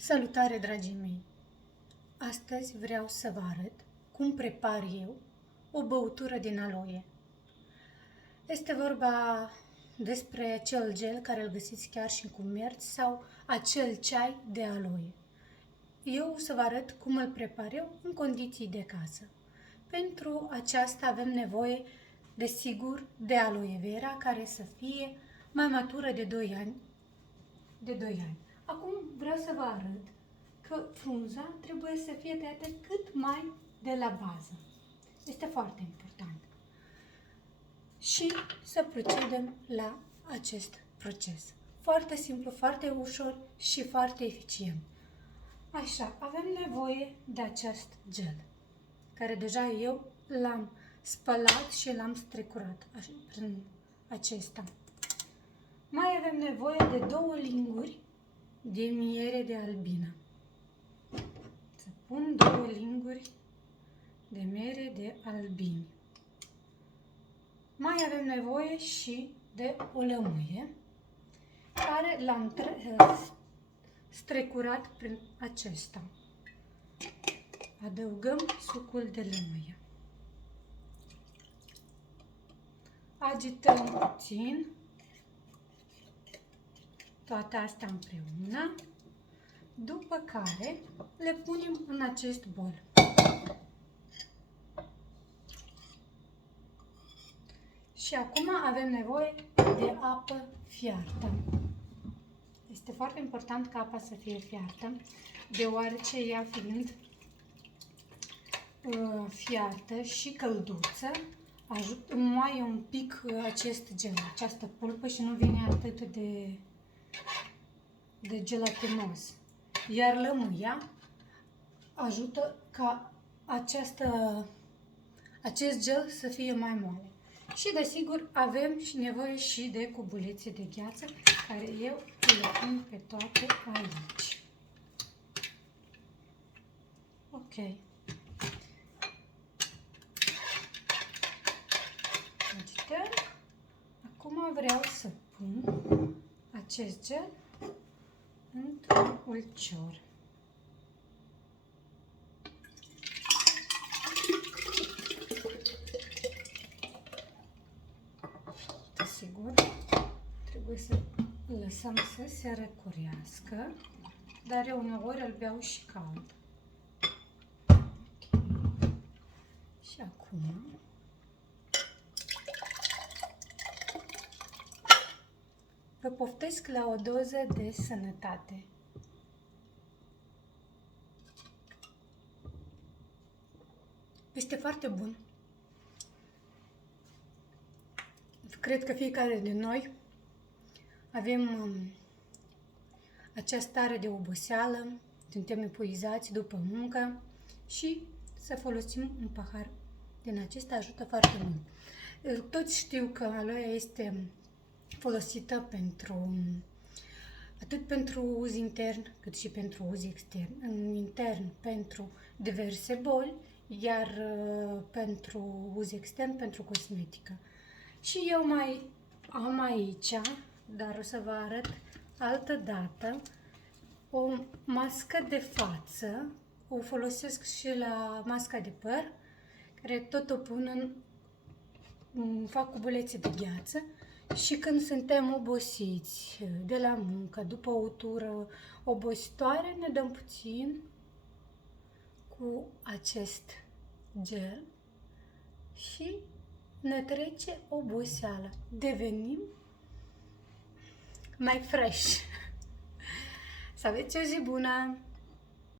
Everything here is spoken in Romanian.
Salutare, dragii mei! Astăzi vreau să vă arăt cum prepar eu o băutură din aloe. Este vorba despre acel gel care îl găsiți chiar și în comerț sau acel ceai de aloe. Eu o să vă arăt cum îl prepar eu în condiții de casă. Pentru aceasta avem nevoie, desigur, de aloe vera care să fie mai matură de 2 ani. Acum vreau să vă arăt că frunza trebuie să fie tăiată cât mai de la bază. Este foarte important. Și să procedăm la acest proces. Foarte simplu, foarte ușor și foarte eficient. Așa, avem nevoie de acest gel, care deja eu l-am spălat și l-am strecurat așa, prin acesta. Mai avem nevoie de 2 linguri de miere de albină. Să pun 2 linguri de miere de albine. Mai avem nevoie și de o lămâie, care l-am strecurat prin acesta. Adăugăm sucul de lămâie. Agităm puțin toate astea împreună, după care le punem în acest bol. Și acum avem nevoie de apă fiartă. Este foarte important ca apa să fie fiartă, deoarece ea fiind fiartă și călduță, înmoaie un pic acest gel, această pulpă și nu vine atât de gelatinos. Iar lămâia ajută ca acest gel să fie mai moale. Și desigur avem și nevoie și de cubulețe de gheață, care eu le pun pe toate aici. Ok. Agităm. Acum vreau să pun acest gel într-un ulcior. Sigur, trebuie să lăsăm să se răcurească, dar eu uneori îl beau și cald. Okay. Și acum vă poftesc la o doză de sănătate. Este foarte bun. Cred că fiecare din noi avem această stare de oboseală, suntem epuizați după muncă și să folosim un pahar din acesta ajută foarte mult. Toți știu că aloea este folosită atât pentru uz intern cât și pentru uz extern. În intern pentru diverse boli, iar pentru uz extern pentru cosmetică. Și eu mai am aici, dar o să vă arăt altă dată, o mască de față, o folosesc și la masca de păr, care tot o pun fac cubulețe de gheață și când suntem obosiți de la muncă, după o tură obositoare, ne dăm puțin cu acest gel și ne trece oboseala. Devenim mai fresh. Să aveți o zi bună!